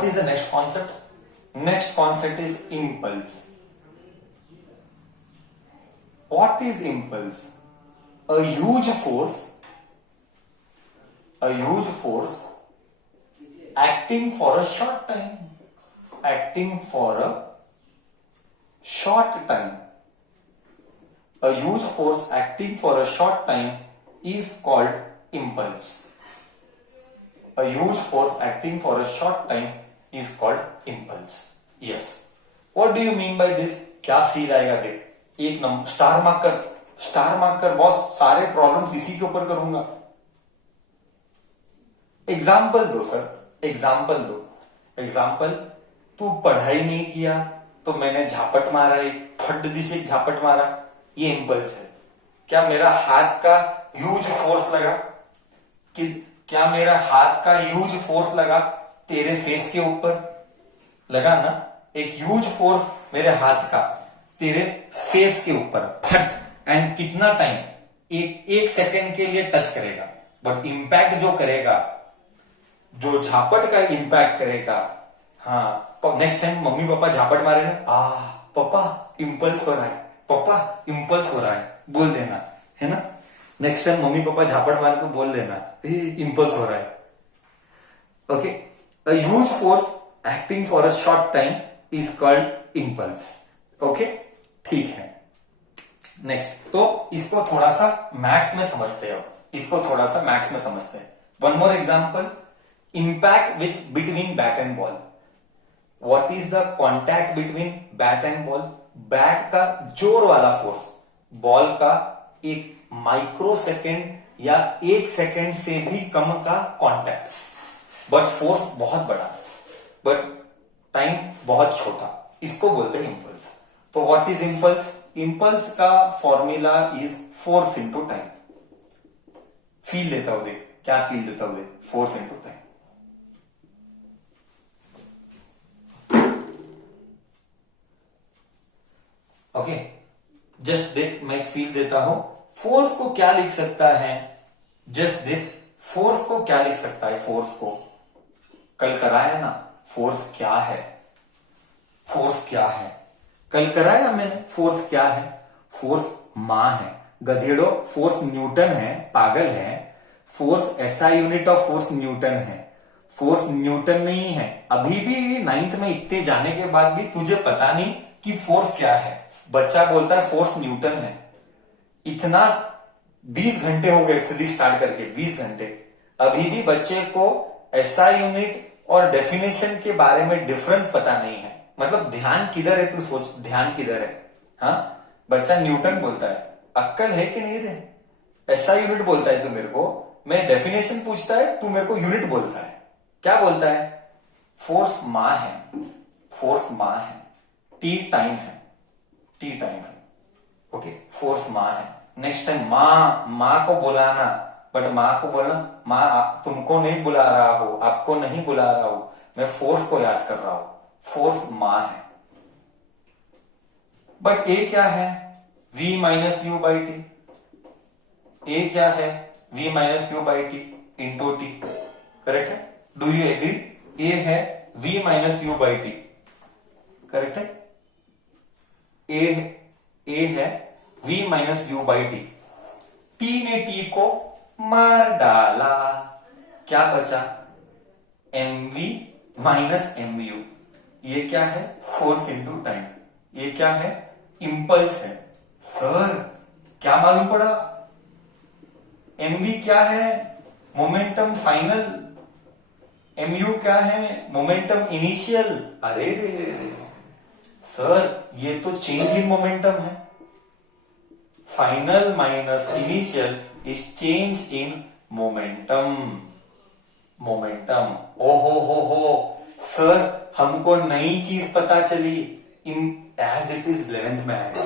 what is the next concept? Next concept is impulse. What is impulse? A huge force acting for a short time. Acting for a short time. A huge force acting for a short time is called impulse. A huge force acting for a short time is called impulse. Yes. What do you mean by this? क्या feel आएगा देख. एक number star mark कर boss. सारे problems इसी के ऊपर करूंगा. एग्जाम्पल दो सर. एग्जाम्पल तू पढ़ाई नहीं किया तो मैंने झापट मारा, एक फट दिशे झापट मारा. ये इंपल्स है. क्या मेरा हाथ का ह्यूज फोर्स लगा? कि क्या मेरा हाथ का ह्यूज फोर्स लगा तेरे फेस के ऊपर? लगा ना. एक ह्यूज फोर्स मेरे हाथ का तेरे फेस के ऊपर फट. एंड कितना टाइम? एक सेकेंड के लिए टच करेगा. बट इंपैक्ट जो करेगा, जो झापट का इंपैक्ट करेगा, हाँ. नेक्स्ट टाइम मम्मी पापा झापट मारे ना, पापा इंपल्स हो रहा है, पापा इंपल्स हो रहा है, बोल देना, है ना. नेक्स्ट टाइम मम्मी पापा झापट मारे तो बोल देना इंपल्स हो रहा है. Okay. A huge force acting for a short time is called impulse. Okay, ठीक है. नेक्स्ट, तो इसको थोड़ा सा मैथ्स में समझते हो. One more example. Impact width between bat and ball. What is the contact between bat and ball? Bat का जोर वाला फोर्स, बॉल का एक माइक्रो सेकेंड या 1 सेकेंड से भी कम का कॉन्टैक्ट. बट फोर्स बहुत बड़ा, बट टाइम बहुत छोटा. इसको बोलते हैं इंपल्स. तो व्हाट इज इंपल्स? इंपल्स का formula is force into time. Feel देता हूं देख, क्या फील देता हूं देख. Force into time. Okay, just देख, मैं फील देता हूं. फोर्स को क्या लिख सकता है? जस्ट देख, फोर्स को क्या लिख सकता है? फोर्स को कल कराया ना. फोर्स क्या है? कल कराया मैंने. फोर्स क्या है? फोर्स मां है. गधेड़ो, फोर्स न्यूटन है. पागल है. Force SI unit of force Newton है. फोर्स न्यूटन नहीं है. अभी भी 9th में इतने जाने के बाद भी तुझे पता नहीं कि फोर्स क्या है. बच्चा बोलता है फोर्स न्यूटन है. इतना 20 घंटे हो गए फिजिक्स स्टार्ट करके, 20 घंटे. अभी भी बच्चे को एसआई यूनिट और डेफिनेशन के बारे में डिफरेंस पता नहीं है. मतलब ध्यान किधर है? तू सोच, ध्यान किधर है? हाँ, बच्चा न्यूटन बोलता है. अक्कल है कि नहीं रे? एसआई यूनिट बोलता है तू मेरे को. मैं डेफिनेशन पूछता है, तू मेरे को यूनिट बोलता है. क्या बोलता है? फोर्स मां है. टी टाइम है. ओके, फोर्स मां है. नेक्स्ट टाइम मां को बुलाना, बट मां को बोलना, मां तुमको नहीं बुला रहा हो, आपको नहीं बुला रहा हूं, मैं फोर्स को याद कर रहा हूं. फोर्स मां है. बट ए क्या है? v minus U by T. A क्या है? v minus U by T into T. Correct है? Do you agree? ए है v minus U by T. Correct है? ए है v minus U by T. T ने T को मार डाला. क्या बचा? mv minus mu. ये क्या है? Force into time. ये क्या है? इंपल्स है. सर क्या मालूम पड़ा? mv क्या है? Momentum final. mu क्या है? Momentum initial. अरे रे सर, ये तो चेंज इन मोमेंटम है. Final minus initial is change in momentum. ओहो सर, हमको नई चीज पता चली. इन एज इट इज 11th में आएगा.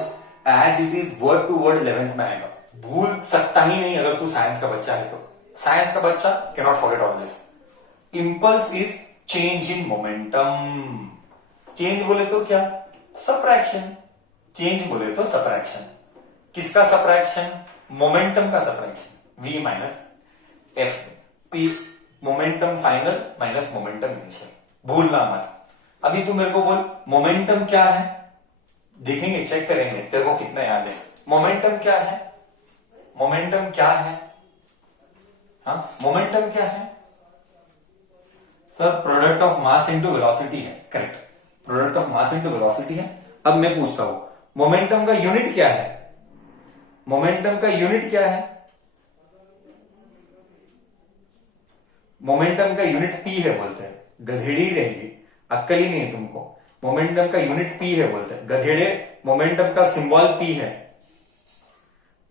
As it is word to word 11th में आएगा. भूल सकता ही नहीं अगर तू साइंस का बच्चा है तो. साइंस का बच्चा can not forget all this. Impulse is change in momentum. Change बोले तो क्या? सब्ट्रैक्शन. चेंज बोले तो सब्ट्रैक्शन. किसका सब्ट्रैक्शन? मोमेंटम का subtraction. v minus F. P momentum final minus momentum initial. भूलना मत। अभी तू मेरे को बोल मोमेंटम क्या है, देखेंगे चेक करेंगे तेरे को कितना याद है। मोमेंटम क्या है, मोमेंटम क्या है, हाँ मोमेंटम क्या है sir? Product of mass into velocity है, correct, product of mass into velocity है। अब मैं पूछता हूं मोमेंटम का यूनिट क्या है, मोमेंटम का यूनिट क्या है? मोमेंटम का यूनिट पी है बोलते हैं, गधेड़ी रहेगी, अक्कल ही नहीं है तुमको। मोमेंटम का यूनिट पी है बोलते हैं, गधेड़े। मोमेंटम का सिंबल पी है,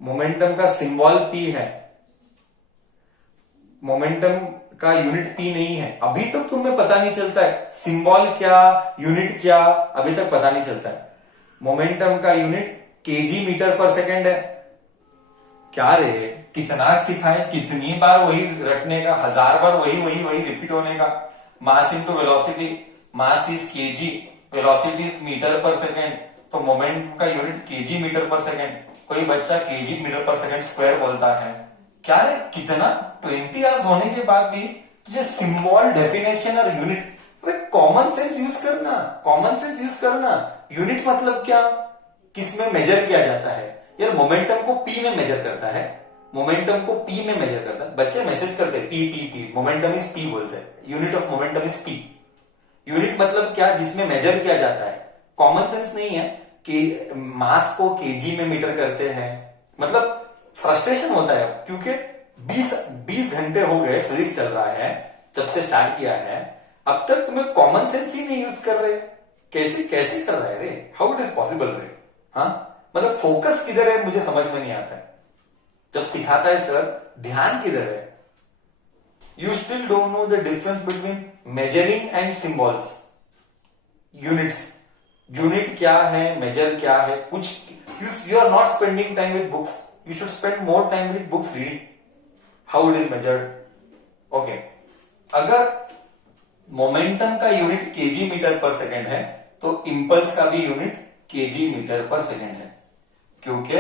मोमेंटम का सिंबल पी है, मोमेंटम का यूनिट पी नहीं है। अभी तक तुम्हें पता नहीं चलता है सिंबल क्या, यूनिट क्या, अभी तक पता नहीं चलता है। मोमेंटम का unit KG metre per second है। क्या रे, कितना सिखाए, कितनी बार वही रटने का, 1000 बार वही वही वही रिपीट होने का। Mass into velocity, mass is KG, velocity is metre per second, तो मोमेंट का unit KG metre per second. कोई बच्चा KG metre per second square बोलता है। क्या रे, कितना 20 आवर्स होने के बाद भी तुझे सिंबल, डेफिनेशन और यूनिट, कॉमन सेंस यूज करना, कॉमन सेंस यूज करना। यूनिट मतलब क्या, किसमें मेजर किया जाता है यार? मोमेंटम को पी में मेजर करता है, मोमेंटम को पी में मेजर करता है। बच्चे मैसेज करते हैं P P P, momentum is P बोलते हैं, unit of momentum is P. Unit मतलब क्या, जिसमें मेजर किया जाता है। कॉमन सेंस नहीं है कि मास को केजी में मीटर करते हैं। मतलब फ्रस्ट्रेशन होता है क्योंकि 20 घंटे हो गए फिजिक्स चल रहा है, जब से स्टार्ट किया है, अब तक तुम्हें कॉमन सेंस ही नहीं यूज कर रहे। कैसे कैसे कर रहा है रे, हाउ इट इज पॉसिबल रे? हाँ मतलब फोकस किधर है मुझे समझ में नहीं आता है। जब सिखाता है सर, ध्यान किधर है? You still don't know the difference between measuring and symbols, units. Unit क्या है, मेजर क्या है, कुछ you are not spending time with books, you should spend more time with books reading how it is measured. Okay, अगर momentum का unit KG metre per second है तो impulse का भी unit KG metre per second है, क्योंकि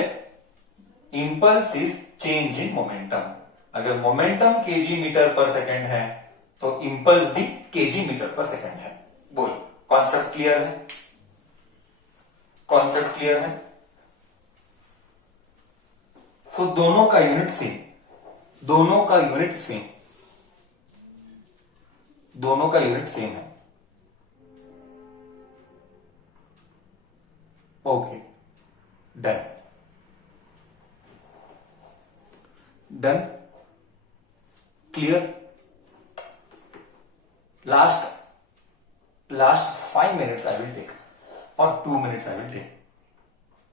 impulse is change in momentum. अगर momentum KG metre per second है तो इंपल्स भी केजी मीटर पर सेकेंड है। बोल, कॉन्सेप्ट क्लियर है? कॉन्सेप्ट क्लियर है? सो दोनों का यूनिट सेम, दोनों का यूनिट सेम, दोनों का यूनिट सेम है। Okay, done done, clear? Last 5 minutes I will take, or 2 minutes I will take.